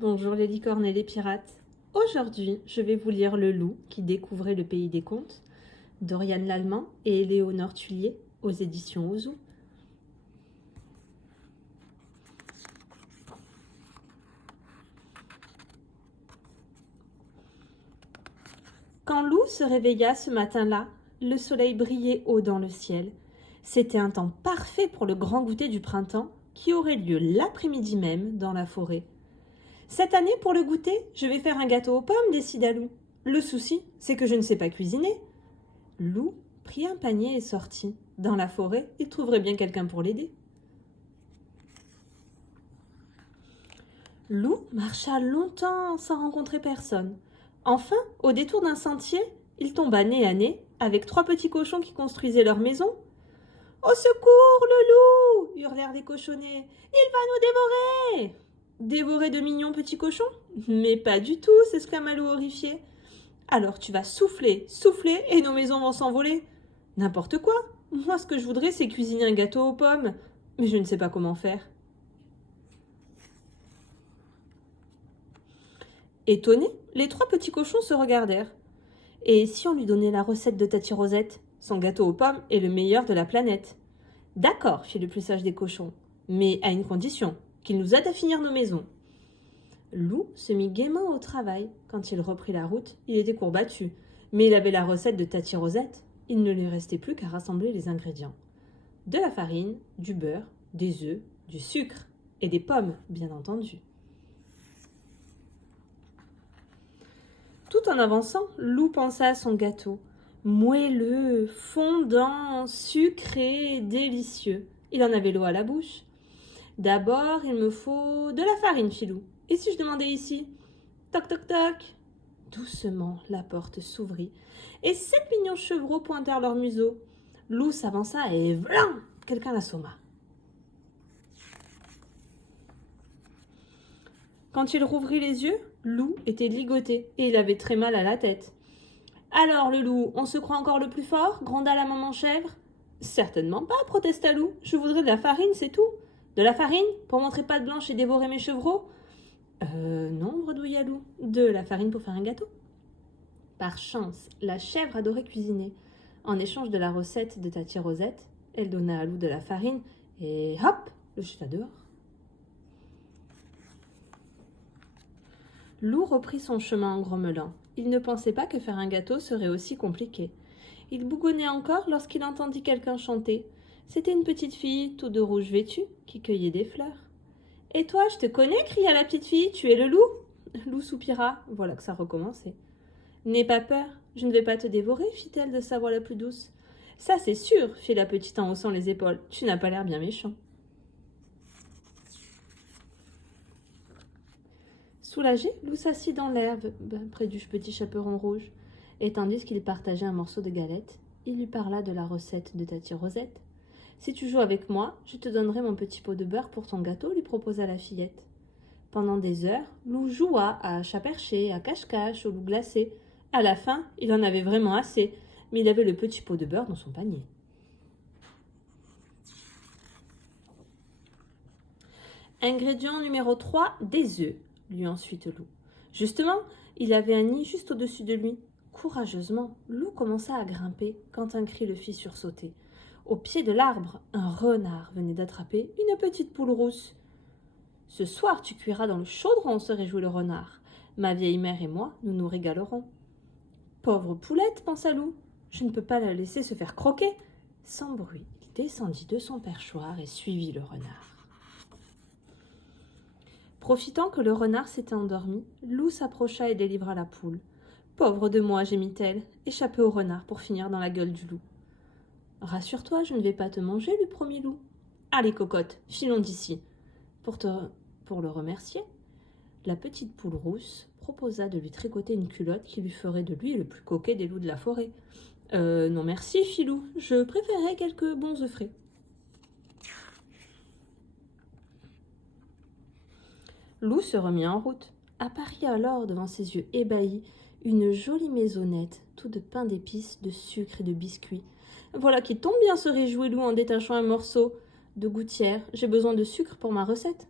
Bonjour les licornes et les pirates. Aujourd'hui, je vais vous lire Le Loup qui découvrait le pays des contes d'Oriane Lallemand et Éléonore Tullier aux éditions Ouzou. Quand Loup se réveilla ce matin-là, le soleil brillait haut dans le ciel. C'était un temps parfait pour le grand goûter du printemps qui aurait lieu l'après-midi même dans la forêt. Cette année, pour le goûter, je vais faire un gâteau aux pommes, décida Loup. Le souci, c'est que je ne sais pas cuisiner. Loup prit un panier et sortit. Dans la forêt, il trouverait bien quelqu'un pour l'aider. Loup marcha longtemps sans rencontrer personne. Enfin, au détour d'un sentier, il tomba nez à nez avec 3 petits cochons qui construisaient leur maison. « Au secours, le loup !» hurlèrent les cochonnets. « Il va nous dévorer !» Dévorer de mignons petits cochons ? Mais pas du tout, s'exclama Loup horrifié. Alors tu vas souffler, souffler, et nos maisons vont s'envoler. N'importe quoi. Moi, ce que je voudrais, c'est cuisiner un gâteau aux pommes. Mais je ne sais pas comment faire. Étonnés, les 3 petits cochons se regardèrent. Et si on lui donnait la recette de Tati Rosette ? Son gâteau aux pommes est le meilleur de la planète. D'accord, fit le plus sage des cochons, mais à une condition, qu'il nous aide à finir nos maisons. Loup se mit gaiement au travail. Quand il reprit la route, il était courbattu, mais il avait la recette de Tati Rosette. Il ne lui restait plus qu'à rassembler les ingrédients. De la farine, du beurre, des œufs, du sucre et des pommes, bien entendu. Tout en avançant, Loup pensa à son gâteau. Moelleux, fondant, sucré, délicieux. Il en avait l'eau à la bouche. D'abord, il me faut de la farine, filou. Et si je demandais ici ? Toc, toc, toc. Doucement, la porte s'ouvrit et 7 mignons chevreaux pointèrent leur museau. Loup s'avança et vlan ! Quelqu'un l'assomma. Quand il rouvrit les yeux, Loup était ligoté et il avait très mal à la tête. « Alors, le loup, on se croit encore le plus fort ?» gronda la maman chèvre. « Certainement pas, protesta Loup. Je voudrais de la farine, c'est tout. »« De la farine pour montrer patte blanche et dévorer mes chevreaux ?»« Non, bredouilla Loup. De la farine pour faire un gâteau. » Par chance, la chèvre adorait cuisiner. En échange de la recette de Tati Rosette, elle donna à Loup de la farine et hop, le jeta dehors. Loup reprit son chemin en grommelant. Il ne pensait pas que faire un gâteau serait aussi compliqué. Il bougonnait encore lorsqu'il entendit quelqu'un chanter. C'était une petite fille, tout de rouge vêtue, qui cueillait des fleurs. « Et toi, je te connais » cria la petite fille. « Tu es le loup ?» Loup soupira. Voilà que ça recommençait. « N'aie pas peur, je ne vais pas te dévorer » fit-elle de sa voix la plus douce. « Ça, c'est sûr » fit la petite en haussant les épaules. « Tu n'as pas l'air bien méchant. » Soulagé, Loup s'assit dans l'herbe près du petit chaperon rouge. Et tandis qu'il partageait un morceau de galette, il lui parla de la recette de Tati Rosette. « Si tu joues avec moi, je te donnerai mon petit pot de beurre pour ton gâteau » lui proposa la fillette. Pendant des heures, Loup joua à chat perché, à cache-cache, au loup glacé. À la fin, il en avait vraiment assez, mais il avait le petit pot de beurre dans son panier. Ingrédient numéro 3, des œufs, lut ensuite Loup. Justement, il avait un nid juste au-dessus de lui. Courageusement, Loup commença à grimper quand un cri le fit sursauter. Au pied de l'arbre, un renard venait d'attraper une petite poule rousse. « Ce soir, tu cuiras dans le chaudron » se réjouit le renard. « Ma vieille mère et moi, nous nous régalerons. » Pauvre poulette, pensa Loup, je ne peux pas la laisser se faire croquer. Sans bruit, il descendit de son perchoir et suivit le renard. Profitant que le renard s'était endormi, Loup s'approcha et délivra la poule. « Pauvre de moi » gémit-elle, échappée au renard pour finir dans la gueule du loup. « Rassure-toi, je ne vais pas te manger » lui promit Loup. « Allez, cocotte, filons d'ici. » Pour le remercier, la petite poule rousse proposa de lui tricoter une culotte qui lui ferait de lui le plus coquet des loups de la forêt. « Non merci, fit Loup, je préférerais quelques bons œufs frais. » Loup se remit en route. Apparut alors devant ses yeux ébahis une jolie maisonnette, tout de pain d'épices, de sucre et de biscuits. « Voilà qui tombe bien » se réjouit Loup en détachant un morceau de gouttière. « J'ai besoin de sucre pour ma recette. »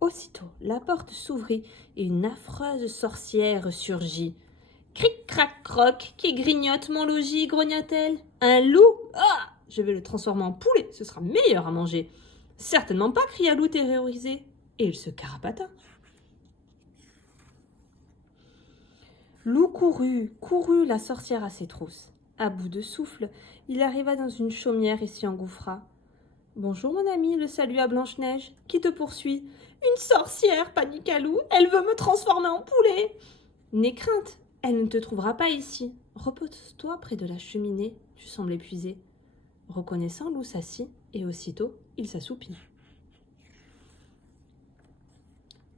Aussitôt, la porte s'ouvrit et une affreuse sorcière surgit. « Cric, crac, croc, qui grignote mon logis ?» grogna-t-elle. « Un loup ? Ah ! Je vais le transformer en poulet, ce sera meilleur à manger. »« Certainement pas !» cria Loup terrorisé. Et il se carapata. Loup courut la sorcière à ses trousses. À bout de souffle, il arriva dans une chaumière et s'y engouffra. « Bonjour mon ami » le salua Blanche-Neige. « Qui te poursuit ?»« Une sorcière !» paniqua Loup. « Elle veut me transformer en poulet !»« N'aie crainte, elle ne te trouvera pas ici. Repose-toi près de la cheminée, tu sembles épuisé. » Reconnaissant, Loup s'assit et aussitôt, il s'assoupit.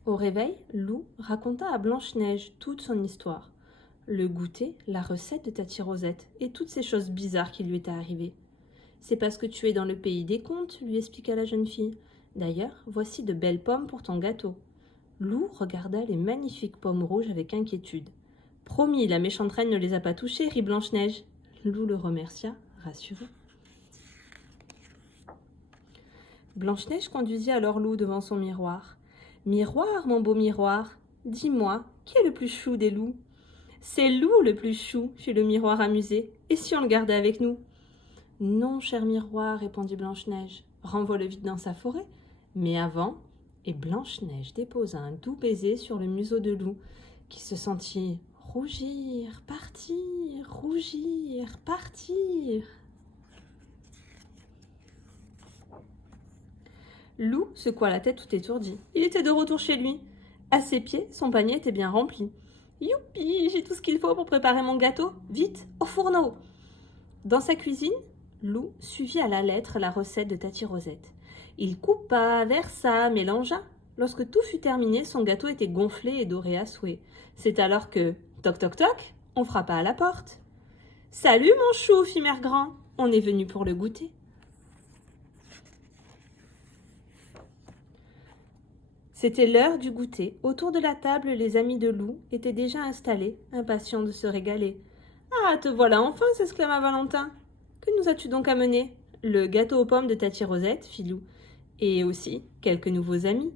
Au réveil, Loup raconta à Blanche-Neige toute son histoire. Le goûter, la recette de Tati Rosette et toutes ces choses bizarres qui lui étaient arrivées. « C'est parce que tu es dans le pays des contes, » lui expliqua la jeune fille. « D'ailleurs, voici de belles pommes pour ton gâteau. » Loup regarda les magnifiques pommes rouges avec inquiétude. « Promis, la méchante reine ne les a pas touchées, » rit Blanche-Neige. Loup le remercia, rassuré. Blanche-Neige conduisit alors Loup devant son miroir. « Miroir, mon beau miroir, dis-moi, qui est le plus chou des loups ?»« C'est Loup le plus chou, » fit le miroir amusé. « Et si on le gardait avec nous ?»« Non, cher miroir, » répondit Blanche-Neige. « Renvoie-le vite dans sa forêt. » Mais avant, et Blanche-Neige déposa un doux baiser sur le museau de Loup, qui se sentit rougir, partir, rougir, partir. Loup secoua la tête tout étourdi. Il était de retour chez lui. À ses pieds, son panier était bien rempli. « Youpi, j'ai tout ce qu'il faut pour préparer mon gâteau. Vite, au fourneau !» Dans sa cuisine, Loup suivit à la lettre la recette de Tati Rosette. Il coupa, versa, mélangea. Lorsque tout fut terminé, son gâteau était gonflé et doré à souhait. C'est alors que, toc toc toc, on frappa à la porte. « Salut mon chou, fit Mère Grand, on est venu pour le goûter. » C'était l'heure du goûter. Autour de la table, les amis de Loup étaient déjà installés, impatients de se régaler. « Ah, te voilà enfin !» s'exclama Valentin. « Que nous as-tu donc amené ?»« Le gâteau aux pommes de Tati Rosette, fit Loup. Et aussi quelques nouveaux amis. »